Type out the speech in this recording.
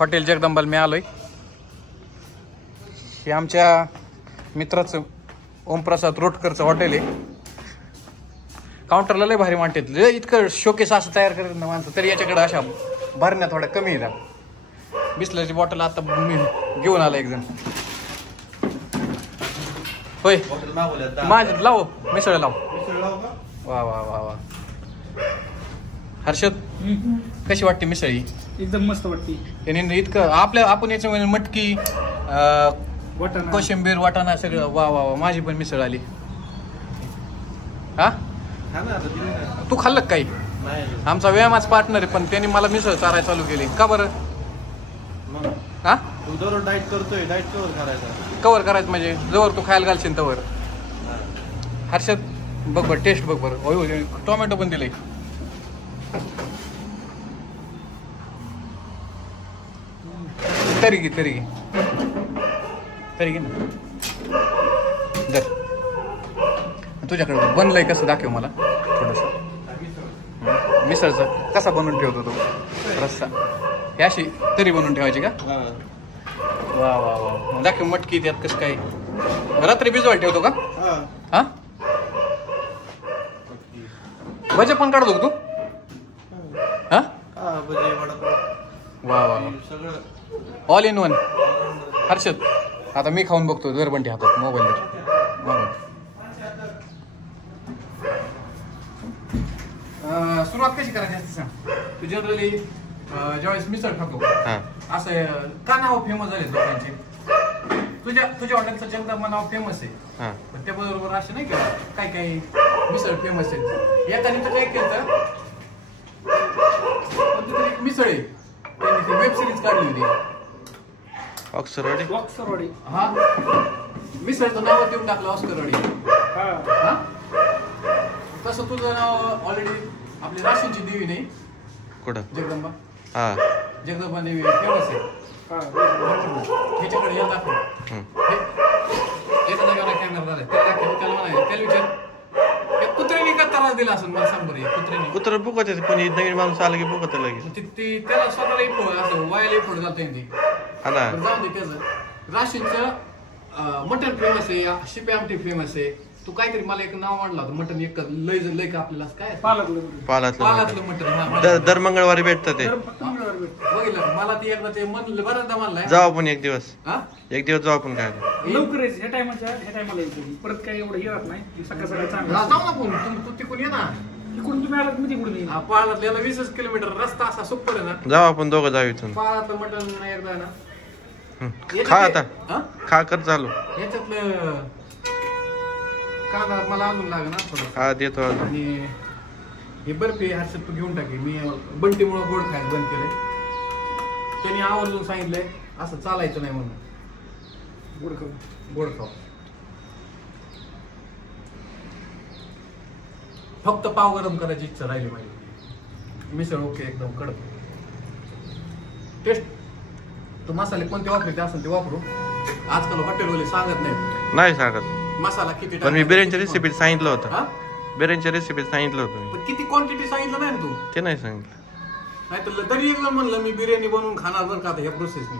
Hotel जगदंबाला मी आलोय. हे आमच्या मित्राचं ओमप्रसाद रोटकरचं हॉटेल आहे. काउंटरला लय भारी मांडतात, लय इतकं शोकेस असं तयार करत ना माणसं, तरी याच्याकडे अशा भरण्या थोड्या कमी येतात. बिस्लरीची बॉटल आता मी घेऊन आला एक जण. होय माझ लाव मिसळ लाव. वा वा वा वा. हर्षद कशी वाटते मिसळ ही? एकदम मस्त वाटते. त्याने इतकं आपण याच्यामध्ये मटकी कोशिंबीर वाटाणा सगळं. वा वा वा. माझी पण मिसळ आली. हा तू खाल्लं काही? आमचा व्यायामाच पार्टनर आहे, पण त्यांनी मला मिसळ चारायला चालू केली. का बरं? हा डाएट करतोय, डाएट कवर करायचा. कवर करायचं म्हणजे जवळ तू खायला घालशील तवर. हर्षद बघ बरं टेस्ट बघ बरं. होय टोमॅटो पण दिलंय. तरी घे तरी घे तरी घे ना. जर तुझ्याकडे बनलंय कसं दाखव मला थोडंसं. मिसळचं कसा बनवून ठेवतो तो रस्सा? हे अशी तरी बनवून ठेवायची का? वा वा वा. दाखव मटकी त्यात कसं काय. रात्री भिजवायला ठेवतो का? हा भजे पण काढतो का तू? हा वा वा ऑल इन वन. हर्षद आता मी खाऊन बघतो दरबंटी हातात मोबाईलवर. सुरुवात कशी करायची असते सांग? तू जनरली ज्यावेळेस मिसळ खातो असं का नाव फेमस झाले लोकांचे? तुझ्या हॉटेलचं जगदंबा नाव फेमस आहे, पण त्याबरोबर असे नाही का काही काही मिसळ फेमस आहेत. एकाने तर काय केलं, एक मिसळ आहे त्यांनी ती वेब सिरीज काढली होती ऑक्सरवाडी. हा मिसळचं नाव देऊन टाकलं ऑस्करवाडी. हा तसं तुझं नाव ऑलरेडी आपली राशींची देवी नाही कुठं? जगदंबा. हा जगदंबा देवी फेमस आहे. ह्याच्याकडे या दाखव. एका जागेवर कॅमेरा झाला त्याला म्हणाय त्याला विचार कुत्र्याने का त्रास दिला असं मला सांग बरं. कुत्र्याने कुत्र बुकत आहे, पण नवीन माणूस आला की बुकत लगेच. त्याला स्वतःला इफोड असं वायाला इफोड जाता येते. जाऊ दे. त्याचं राशींचं मटन फेमस आहे, शिपे आमटी फेमस आहे. तू काहीतरी मला एक नाव मांडला होतं मटन. एक लय का आपल्याला काय पालातलं मटन. दर मंगळवारी भेटतं ते. बघितलं मला ती एकदा ते म्हणलं बऱ्याचदा म्हणलाय. जाऊ आपण एक दिवस जाऊ आपण. काय लवकर ह्या टायमाला परत काही एवढं हे राहत नाही. सकाळ चांगलं जाऊ ना पण तू तिकडून ये ना. इकडून तुम्ही आलात मी तिकडून येईन. पाळातल्याला 20 किलोमीटर रस्ता असा सुपर आहे ना. जाऊ आपण दोघं जाऊ इथून. पाळातलं मटन एकदा ना खा आता. खा कर चालू. याच्यातलं कांदा मला अजून लागेल ना थोडं. हा देतो. आणि हे बर्फी हर्षद तू घेऊन टाके. मी बंटीमुळे गोड खायला बंद केलंय. त्यांनी आवर्जून सांगितलंय असं चालायचं नाही म्हणून. गोड खाऊ. फक्त पाव गरम करायची इच्छा राहिली माझी. मिसळ ओके एकदम कडक टेस्ट. तो मसाले कोणते वापरते असेल ते वापरू. आजकाल हॉटेलवाले सांगत नाही सांगत मसाला किती. पण मी बिर्याणीच्या रेसिपी सांगितलं होतं. बिर्याणीच्या रेसिपी सांगितलं होतं. पण किती क्वांटिटी सांगितलं नाही ना तू? ते नाही सांगितलं. नाही तर तरी एकदा म्हणलं मी बिर्याणी बनवून खाणार बरं का ह्या प्रोसेसनी.